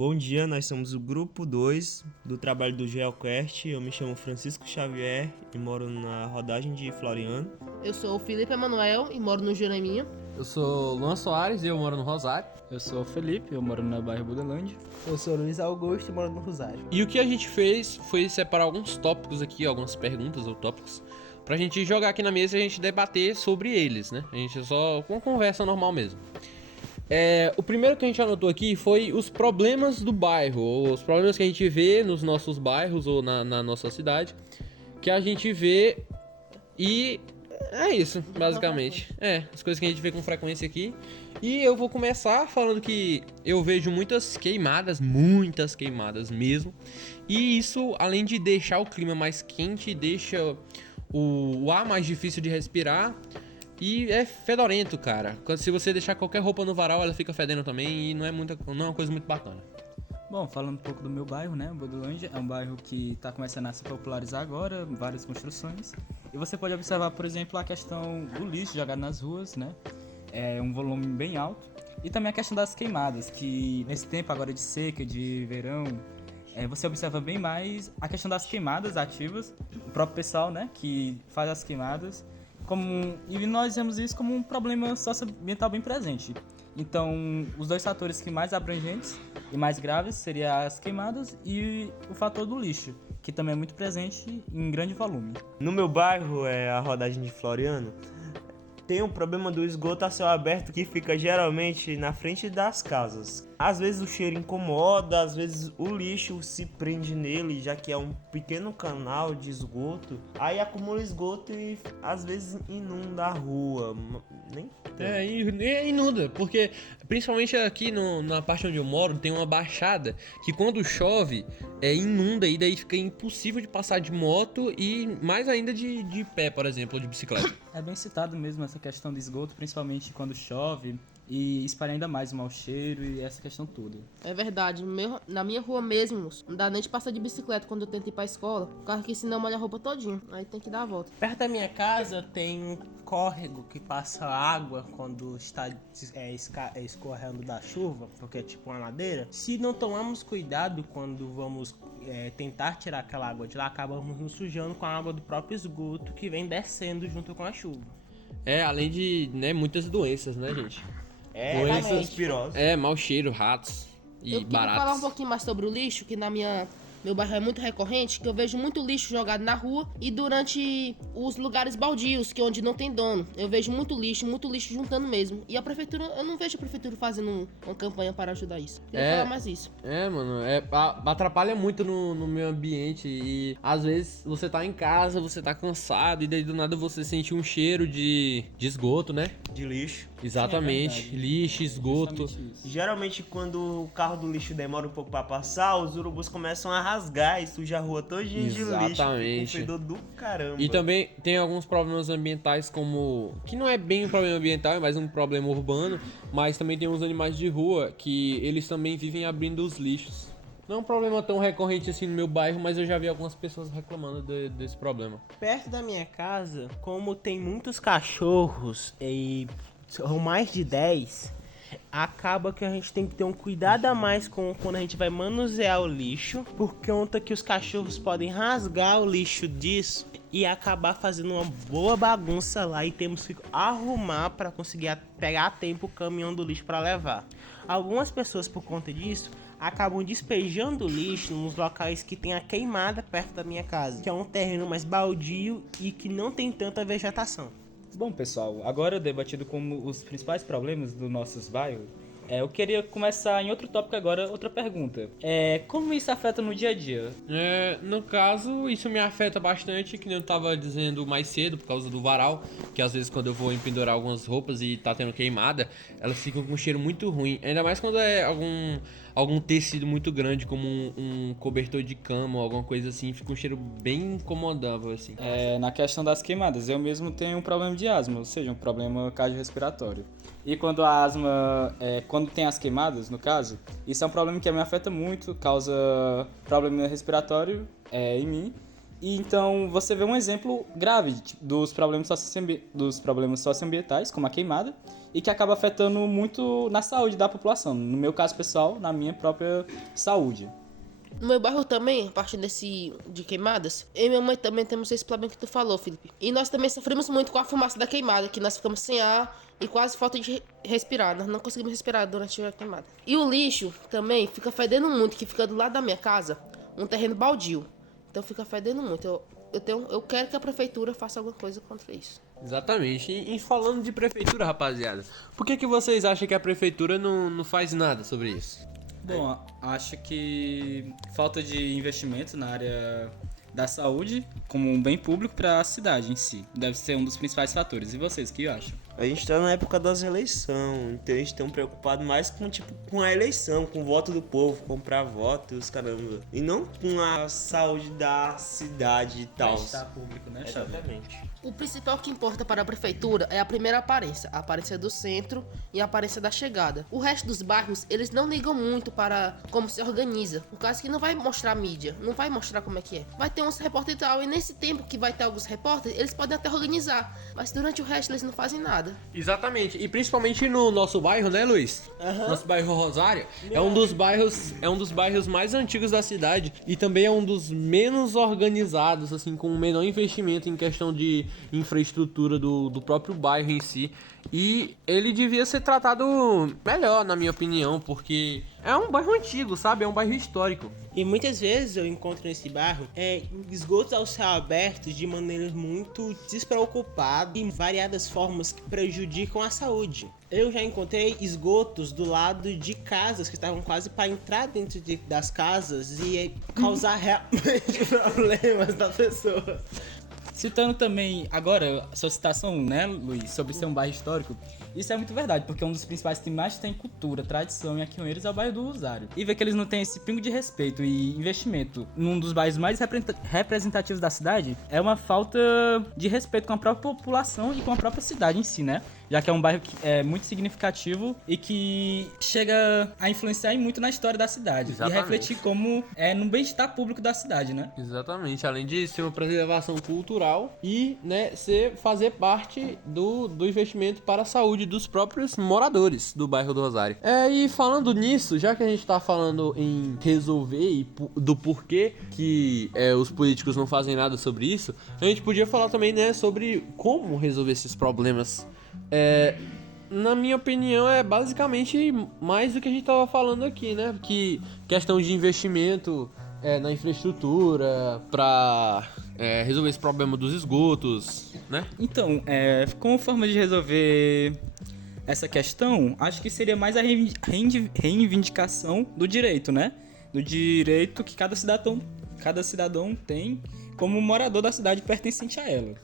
Bom dia, nós somos o grupo 2 do trabalho do GeoQuest. Eu me chamo Francisco Xavier e moro na Rodagem de Floriano. Eu sou o Felipe Emanuel e moro no Jereminha. Eu sou Luan Soares e eu moro no Rosário. Eu sou o Felipe, eu moro na bairro Budelândia. Eu sou Luiz Augusto e moro no Rosário. E o que a gente fez foi separar alguns tópicos aqui, algumas perguntas ou tópicos, pra gente jogar aqui na mesa e a gente debater sobre eles, né? A gente só com uma conversa normal mesmo. O primeiro que a gente anotou aqui foi os problemas do bairro, ou os problemas que a gente vê nos nossos bairros ou na nossa cidade, que a gente vê e é isso, basicamente. As coisas que a gente vê com frequência aqui. E eu vou começar falando que eu vejo muitas queimadas mesmo. E isso, além de deixar o clima mais quente, deixa o ar mais difícil de respirar. E é fedorento, cara. Se você deixar qualquer roupa no varal, ela fica fedendo também e não é uma coisa muito bacana. Bom, falando um pouco do meu bairro, né, Budelândia, é um bairro que está começando a se popularizar agora, várias construções. E você pode observar, por exemplo, a questão do lixo jogado nas ruas, né, é um volume bem alto. E também a questão das queimadas, que nesse tempo agora de seca, de verão, você observa bem mais a questão das queimadas ativas, o próprio pessoal, né, que faz as queimadas. E nós vemos isso como um problema socioambiental bem presente. Então, os dois fatores que mais abrangentes e mais graves seriam as queimadas e o fator do lixo, que também é muito presente em grande volume. No meu bairro, a Rodagem de Floriano, tem o problema do esgoto a céu aberto que fica geralmente na frente das casas. Às vezes o cheiro incomoda, às vezes o lixo se prende nele, já que é um pequeno canal de esgoto. Aí acumula esgoto e às vezes inunda a rua. Nem tanto. Inunda, porque principalmente aqui na parte onde eu moro tem uma baixada que quando chove inunda e daí fica impossível de passar de moto e mais ainda de pé, por exemplo, ou de bicicleta. É bem citado mesmo essa questão do esgoto, principalmente quando chove, e espalha ainda mais o mau cheiro e essa questão toda. É verdade, na minha rua mesmo, não dá nem de passar de bicicleta quando eu tento ir pra escola. O carro que senão molha a roupa todinha, aí tem que dar a volta. Perto da minha casa tem um córrego que passa água quando está escorrendo da chuva, porque é tipo uma ladeira. Se não tomarmos cuidado quando vamos tentar tirar aquela água de lá, acabamos nos sujando com a água do próprio esgoto que vem descendo junto com a chuva. Além de, muitas doenças, né, gente? Doenças pirosas. Mau cheiro, ratos e Eu queria baratas. falar um pouquinho mais sobre o lixo, que meu bairro é muito recorrente, que eu vejo muito lixo jogado na rua e durante os lugares baldios, que é onde não tem dono. Eu vejo muito lixo juntando mesmo. E a prefeitura, eu não vejo a prefeitura fazendo uma campanha para ajudar isso. Queria falar mais isso. Mano, atrapalha muito no meio ambiente e às vezes você tá em casa, você tá cansado e daí do nada você sente um cheiro de esgoto, né? De lixo. Exatamente, Sim, lixo, esgoto. Geralmente quando o carro do lixo demora um pouco pra passar, os urubus começam a rasgar e suja a rua todinha de lixo. Exatamente. Com fedor do caramba. E também tem alguns problemas ambientais como... que não é bem um problema ambiental, é mais um problema urbano. Mas também tem uns animais de rua que eles também vivem abrindo os lixos. Não é um problema tão recorrente assim no meu bairro, mas eu já vi algumas pessoas reclamando desse problema. Perto da minha casa, como tem muitos cachorros e são mais de 10, acaba que a gente tem que ter um cuidado a mais quando a gente vai manusear o lixo, por conta que os cachorros podem rasgar o lixo disso e acabar fazendo uma boa bagunça lá e temos que arrumar para conseguir pegar a tempo o caminhão do lixo para levar. Algumas pessoas, por conta disso, acabam despejando o lixo nos locais que tem a queimada perto da minha casa, que é um terreno mais baldio e que não tem tanta vegetação. Bom, pessoal, agora debatido como os principais problemas dos nossos bairros, eu queria começar em outro tópico agora, outra pergunta. Como isso afeta no dia a dia? No caso, isso me afeta bastante, que nem eu tava dizendo mais cedo, por causa do varal, que às vezes quando eu vou empendurar algumas roupas e tá tendo queimada, elas ficam com um cheiro muito ruim. Ainda mais quando é algum tecido muito grande, como um cobertor de cama ou alguma coisa assim, fica um cheiro bem incomodável, assim. Na questão das queimadas, eu mesmo tenho um problema de asma, ou seja, um problema cardiorrespiratório. E quando a asma, quando tem as queimadas, no caso, isso é um problema que me afeta muito, causa problema respiratório em mim. E então você vê um exemplo grave dos problemas socioambientais, como a queimada, e que acaba afetando muito na saúde da população. No meu caso pessoal, na minha própria saúde. No meu bairro também, a partir de queimadas, eu e minha mãe também temos esse problema que tu falou, Felipe. E nós também sofremos muito com a fumaça da queimada, que nós ficamos sem ar e quase falta de respirar. Nós não conseguimos respirar durante a queimada. E o lixo também fica fedendo muito, que fica do lado da minha casa, um terreno baldio. Então fica fedendo muito. Eu quero que a prefeitura faça alguma coisa contra isso. Exatamente. E falando de prefeitura, rapaziada, por que vocês acham que a prefeitura não faz nada sobre isso? Bom, acho que falta de investimento na área da saúde como um bem público para a cidade em si. Deve ser um dos principais fatores. E vocês, o que acham? A gente tá na época das eleições, então a gente tá preocupado mais com a eleição, com o voto do povo, comprar voto e os caramba. E não com a saúde da cidade e tal. Está público, né, Xavier? Exatamente. O principal que importa para a prefeitura é a primeira aparência, a aparência do centro e a aparência da chegada. O resto dos bairros, eles não ligam muito para como se organiza. No caso que não vai mostrar a mídia, não vai mostrar como é que é. Vai ter uns repórteres e tal, e nesse tempo que vai ter alguns repórteres, eles podem até organizar, mas durante o resto eles não fazem nada. Exatamente, e principalmente no nosso bairro, né, Luiz? Nosso bairro Rosário é um dos bairros mais antigos da cidade e também é um dos menos organizados, assim, com o menor investimento em questão de infraestrutura do próprio bairro em si. E ele devia ser tratado melhor, na minha opinião, porque é um bairro antigo, sabe? É um bairro histórico. E muitas vezes eu encontro nesse bairro esgotos ao céu aberto de maneira muito despreocupada e variadas formas que prejudicam a saúde. Eu já encontrei esgotos do lado de casas que estavam quase para entrar dentro das casas e causar realmente problemas da pessoa. Citando também agora a sua citação, né, Luiz, sobre ser um bairro histórico, isso é muito verdade, porque um dos principais que mais tem cultura, tradição e aquinhoeiros é o bairro do Rosário. E ver que eles não têm esse pingo de respeito e investimento num dos bairros mais representativos da cidade é uma falta de respeito com a própria população e com a própria cidade em si, né? Já que é um bairro que é muito significativo e que chega a influenciar muito na história da cidade. Exatamente. E refletir como é no bem-estar público da cidade, né? Exatamente, além de ser uma preservação cultural e, né, fazer parte do investimento para a saúde dos próprios moradores do bairro do Rosário. E falando nisso, já que a gente tá falando em resolver e do porquê que os políticos não fazem nada sobre isso, a gente podia falar também, né, sobre como resolver esses problemas. Na minha opinião, é basicamente mais do que a gente tava falando aqui, né? Que questão de investimento na infraestrutura para resolver esse problema dos esgotos, né? Então, como forma de resolver essa questão, acho que seria mais a reivindicação do direito, né? Do direito que cada cidadão tem como morador da cidade pertencente a ela.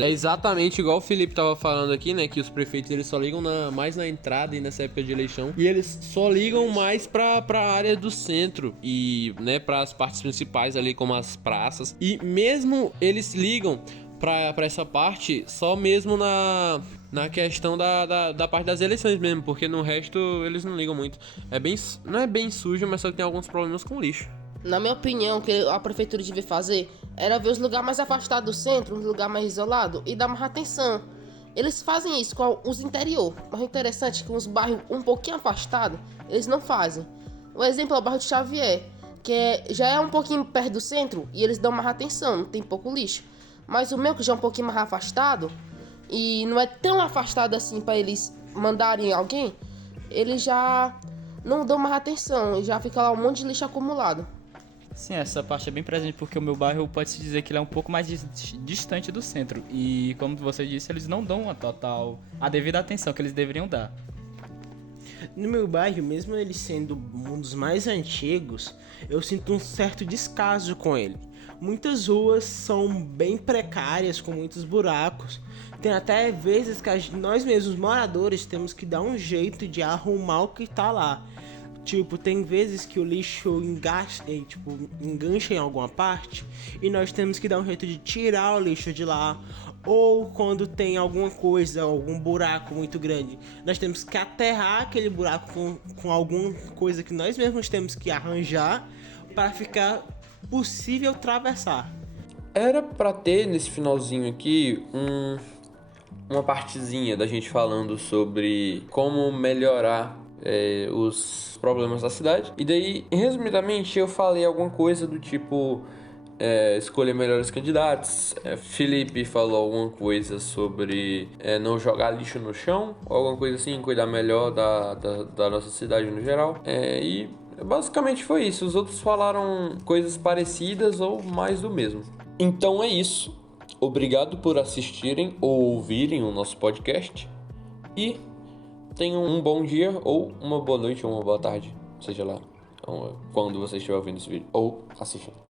É exatamente igual o Felipe tava falando aqui, né? Que os prefeitos eles só ligam mais na entrada e nessa época de eleição. E eles só ligam mais pra área do centro e, né, pras partes principais ali, como as praças. E mesmo eles ligam pra essa parte só mesmo na questão da parte das eleições mesmo, porque no resto eles não ligam muito. Não é bem sujo, mas só que tem alguns problemas com lixo. Na minha opinião, o que a prefeitura devia fazer era ver os lugares mais afastados do centro, um lugar mais isolado, e dar mais atenção. Eles fazem isso com os interior, mas o interessante é que uns bairros um pouquinho afastados, eles não fazem. O exemplo é o bairro de Xavier, que já é um pouquinho perto do centro, e eles dão mais atenção, não tem pouco lixo. Mas o meu, que já é um pouquinho mais afastado, e não é tão afastado assim para eles mandarem alguém, eles já não dão mais atenção, e já fica lá um monte de lixo acumulado. Sim, essa parte é bem presente porque o meu bairro pode-se dizer que ele é um pouco mais distante do centro. E como você disse, eles não dão a devida atenção que eles deveriam dar. No meu bairro, mesmo ele sendo um dos mais antigos, eu sinto um certo descaso com ele. Muitas ruas são bem precárias, com muitos buracos. Tem até vezes que nós mesmos, moradores, temos que dar um jeito de arrumar o que tá lá. Tipo, tem vezes que o lixo engancha em alguma parte e nós temos que dar um jeito de tirar o lixo de lá. Ou quando tem alguma coisa, algum buraco muito grande, nós temos que aterrar aquele buraco com alguma coisa que nós mesmos temos que arranjar para ficar possível atravessar. Era pra ter nesse finalzinho aqui uma partezinha da gente falando sobre como melhorar os problemas da cidade. E daí, resumidamente, eu falei alguma coisa do tipo escolher melhores candidatos. Felipe falou alguma coisa sobre não jogar lixo no chão, ou alguma coisa assim, cuidar melhor da nossa cidade no geral. E basicamente foi isso. Os outros falaram coisas parecidas ou mais do mesmo. Então é isso. Obrigado por assistirem ou ouvirem o nosso podcast. E tenham um bom dia, ou uma boa noite, ou uma boa tarde. Seja lá quando você estiver ouvindo esse vídeo ou assistindo.